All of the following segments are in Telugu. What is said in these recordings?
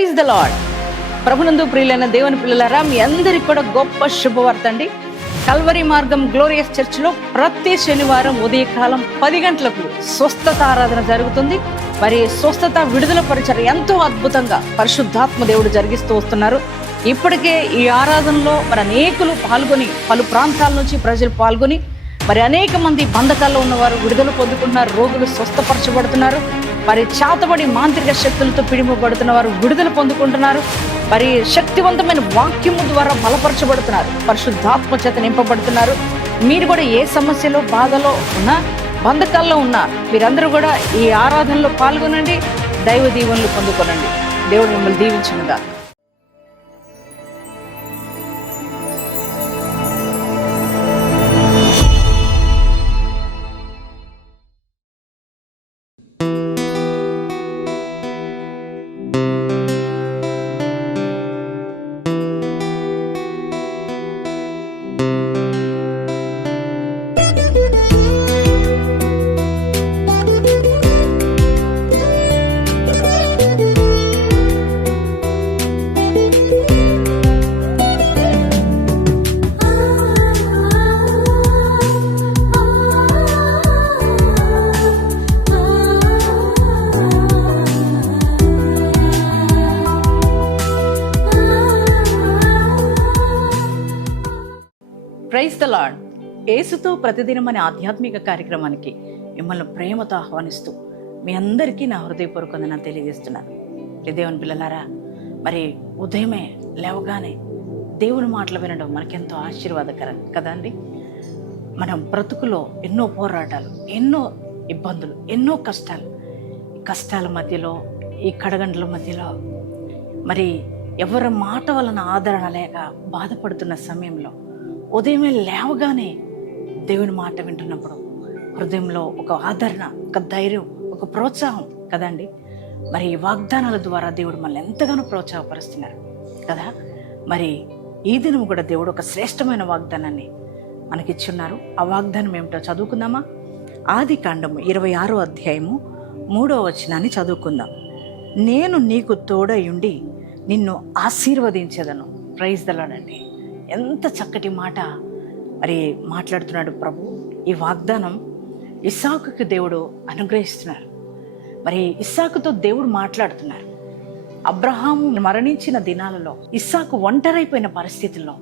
Praise the lord. ప్రభునందు ప్రియులైన దేవుని పిల్లలారా, మీ అందరికి కూడా గొప్ప శుభవార్త అండి. కల్వరి మార్గం గ్లోరియస్ చర్చిలో ప్రతి శనివారం ఉదయకాలం 10 గంటలకు స్వస్థత ఆరాధన జరుగుతుంది. మరి స్వస్థత విడుదల పరిచర్య ఎంతో అద్భుతంగా పరిశుద్ధాత్మ దేవుడు జరిగిస్తూ వస్తున్నారు. ఇప్పటికే ఈ ఆరాధనలో మరి అనేకులు పాల్గొని, పలు ప్రాంతాల నుంచి ప్రజలు పాల్గొని మరి అనేక మంది బంధకాల్లో ఉన్నవారు విడుదల పొందుకుంటున్నారు, రోగులు స్వస్థపరచబడుతున్నారు. మరి చేతబడి మాంత్రిక శక్తులతో పిడిమబడుతున్న వారు విడుదల పొందుకుంటున్నారు. మరి శక్తివంతమైన వాక్యము ద్వారా బలపరచబడుతున్నారు, పరిశుద్ధాత్మ చేత నింపబడుతున్నారు. మీరు కూడా ఏ సమస్యలో, బాధలో ఉన్నా, బంధకాల్లో ఉన్నా, మీరందరూ కూడా ఈ ఆరాధనలో పాల్గొనండి, దైవ దీవెనలు పొందుకోనండి. దేవుడు మిమ్మల్ని దీవించునుగా. Praise the lord. యేసుతో ప్రతిదినం అనే ఆధ్యాత్మిక కార్యక్రమానికి మిమ్మల్ని ప్రేమతో ఆహ్వానిస్తూ మీ అందరికీ నా హృదయపూర్వక వందనాలు తెలియజేస్తున్నాను. దేవుని పిల్లలారా, మరి ఉదయమే లేవగానే దేవుని మాటలు వినడం మనకెంతో ఆశీర్వాదకరం కదండి. మనం బ్రతుకులో ఎన్నో పోరాటాలు, ఎన్నో ఇబ్బందులు, ఎన్నో కష్టాల మధ్యలో, ఈ కడగండ్ల మధ్యలో, మరి ఎవరి మాట వలన ఆదరణ లేక బాధపడుతున్న సమయంలో ఉదయమే లేవగానే దేవుని మాట వింటున్నప్పుడు హృదయంలో ఒక ఆదరణ, ఒక ధైర్యం, ఒక ప్రోత్సాహం కదండి. మరి ఈ వాగ్దానాల ద్వారా దేవుడు మనల్ని ఎంతగానో ప్రోత్సాహపరుస్తున్నారు కదా. మరి ఈ దినం కూడా దేవుడు ఒక శ్రేష్టమైన వాగ్దానాన్ని మనకిచ్చున్నారు. ఆ వాగ్దానం ఏమిటో చదువుకుందామా? ఆదికాండము 26వ అధ్యాయము 3వ వచనాన్ని చదువుకుందాం. నేను నీకు తోడయుండి నిన్ను ఆశీర్వదించేదను. ప్రైజ్ ద లార్డ్ అండి. ఎంత చక్కటి మాట మరి మాట్లాడుతున్నాడు ప్రభు. ఈ వాగ్దానం ఇస్సాకుకి దేవుడు అనుగ్రహిస్తున్నారు. మరి ఇస్సాకుతో దేవుడు మాట్లాడుతున్నారు. అబ్రహాము మరణించిన దినాలలో ఇస్సాకు ఒంటరైపోయిన పరిస్థితుల్లో,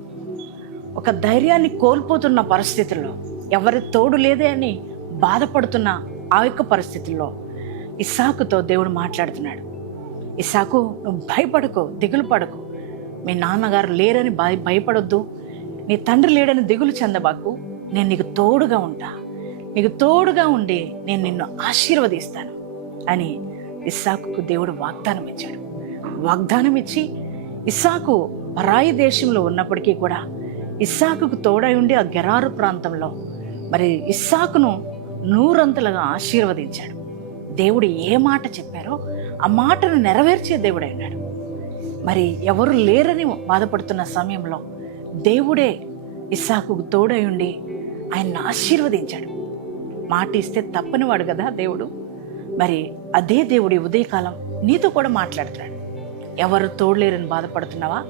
ఒక ధైర్యాన్ని కోల్పోతున్న పరిస్థితుల్లో, ఎవరి తోడు లేదే అని బాధపడుతున్న ఆ యొక్క పరిస్థితుల్లో ఇస్సాకుతో దేవుడు మాట్లాడుతున్నాడు. ఇస్సాకు, నువ్వు భయపడకు, దిగులు పడకు, మీ నాన్నగారు లేరని భయపడొద్దు, నీ తండ్రి లేడని దిగులు చెందబాకు, నేను నీకు తోడుగా ఉంటా, నీకు తోడుగా ఉండి నేను నిన్ను ఆశీర్వదిస్తాను అని ఇస్సాకుకు దేవుడు వాగ్దానం ఇచ్చాడు. వాగ్దానం ఇచ్చి ఇస్సాకు పరాయి దేశంలో ఉన్నప్పటికీ కూడా ఇస్సాకుకు తోడై ఉండి ఆ గెరారు ప్రాంతంలో మరి ఇస్సాకును 100 ఆశీర్వదించాడు. దేవుడు ఏ మాట చెప్పారో ఆ మాటను నెరవేర్చే దేవుడై ఉన్నాడు. మరి ఎవరు లేరని బాధపడుతున్న సమయంలో దేవుడే ఇస్సాకుకు తోడై ఉండి ఆయన్ని ఆశీర్వదించాడు. మాట ఇస్తే తప్పనివాడు కదా దేవుడు. మరి అదే దేవుడి ఉదయకాలం నీతో కూడా మాట్లాడుతున్నాడు. ఎవరు తోడలేరని బాధపడుతున్నావా?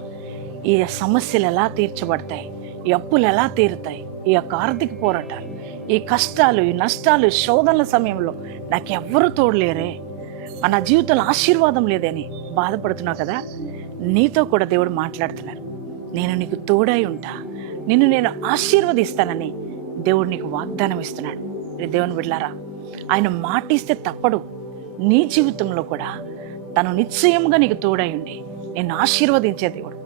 ఈ సమస్యలు ఎలా తీర్చబడతాయి, ఈ అప్పులు ఎలా తీరుతాయి, ఈ యొక్క ఆర్థిక పోరాటాలు, ఈ కష్టాలు, ఈ నష్టాలు, శోధనల సమయంలో నాకు ఎవ్వరు తోడలేరే, మన జీవితంలో ఆశీర్వాదం లేదని బాధపడుతున్నావు కదా. నీతో కూడా దేవుడు మాట్లాడుతున్నారు. నేను నీకు తోడై ఉంటా, నిన్ను నేను ఆశీర్వదిస్తానని దేవుడు నీకు వాగ్దానం ఇస్తున్నాడు. దేవుని బిడ్డలారా, ఆయన మాట ఇస్తే తప్పడు. నీ జీవితంలో కూడా తను నిశ్చయంగా నీకు తోడై ఉండి నిన్ను ఆశీర్వదించే దేవుడు.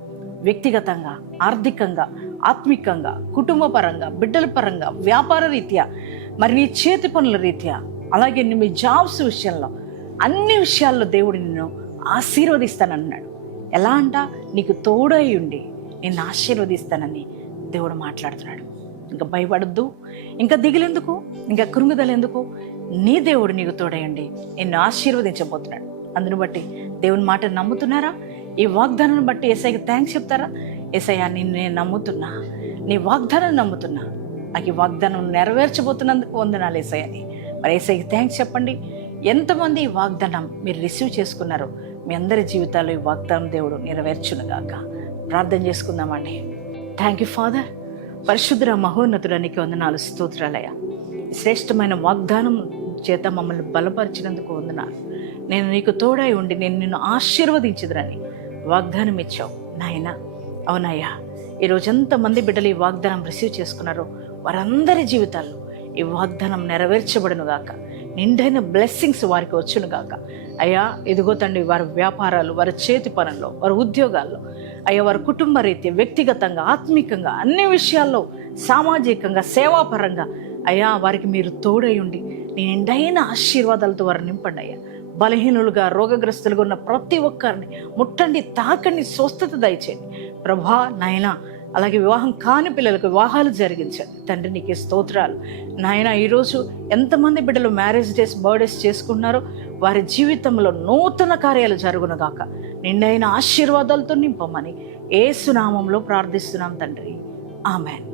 వ్యక్తిగతంగా, ఆర్థికంగా, ఆత్మికంగా, కుటుంబ పరంగా, బిడ్డల పరంగా, వ్యాపార రీత్యా, మరి నీ చేతి పనుల రీత్యా, అలాగే మీ జాబ్స్ విషయంలో, అన్ని విషయాల్లో దేవుడు నిన్ను ఆశీర్వదిస్తానన్నాడు. ఎలా అంట? నీకు తోడై ఉండి నిన్ను ఆశీర్వదిస్తానని దేవుడు మాట్లాడుతున్నాడు. ఇంకా భయపడద్దు, ఇంకా దిగులెందుకు, ఇంకా కృంగుదలెందుకు? నీ దేవుడు నీకు తోడై ఉండి నిన్ను ఆశీర్వదించబోతున్నాడు. అందును బట్టి దేవుని మాట నమ్ముతున్నారా? ఈ వాగ్దానాన్ని బట్టి యేసయ్యకి థ్యాంక్స్ చెప్తారా? యేసయ్య, నిన్ను నేను నమ్ముతున్నా, నీ వాగ్దానాన్ని నమ్ముతున్నా, నాకు ఈ వాగ్దానం నెరవేర్చబోతున్నందుకు వందనాలు యేసయ్య అని మరి యేసయ్యకి థ్యాంక్స్ చెప్పండి. ఎంతమంది ఈ వాగ్దానం మీరు రిసీవ్ చేసుకున్నారో మీ మీ అందరి జీవితాల్లో ఈ వాగ్దానం దేవుడు నెరవేర్చునుగాక. ప్రార్థన చేసుకుందామండి. Thank you father. పరిశుద్ధ మహోన్నతుడానికి వందనాలు, స్తోత్రాలయ్యా. శ్రేష్టమైన వాగ్దానం చేత మమ్మల్ని బలపరిచినందుకు వందనాలు. నేను నీకు తోడై ఉండి నేను నిన్ను ఆశీర్వదించదురని వాగ్దానం ఇచ్చావు నాయన. అవునయ్యా, ఈరోజు ఎంతమంది బిడ్డలు ఈ వాగ్దానం రిసీవ్ చేసుకున్నారో వారందరి జీవితాల్లో ఈ వాగ్దానం నెరవేర్చబడును గాక. నిండైన బ్లెస్సింగ్స్ వారికి వచ్చును గాక. అయ్యా, ఇదిగో తండ్రి, వారి వ్యాపారాలు, వారి చేతి పనుల్లో, వారి ఉద్యోగాల్లో, అయ్యా, వారి కుటుంబ రీత్యా, వ్యక్తిగతంగా, ఆత్మీకంగా, అన్ని విషయాల్లో, సామాజికంగా, సేవాపరంగా అయ్యా వారికి మీరు తోడై ఉండి నీ నిండైన ఆశీర్వాదాలతో వారు నింపండి అయ్యా. బలహీనులుగా, రోగగ్రస్తులుగా ఉన్న ప్రతి ఒక్కరిని ముట్టండి, తాకండి, స్వస్థత దయచేయండి ప్రభా నాయనా. అలాగే వివాహం కాని పిల్లలకు వివాహాలు జరిగించండి తండ్రి. నీకే స్తోత్రాలు నాయన. ఈరోజు ఎంతమంది బిడ్డలు మ్యారేజ్ డేస్, బర్త్డేస్ చేసుకున్నారో వారి జీవితంలో నూతన కార్యాలు జరుగునుగాక. నిండైన ఆశీర్వాదాలతో నింపమని యేసు నామంలో ప్రార్థిస్తున్నాం తండ్రి. ఆమెన్.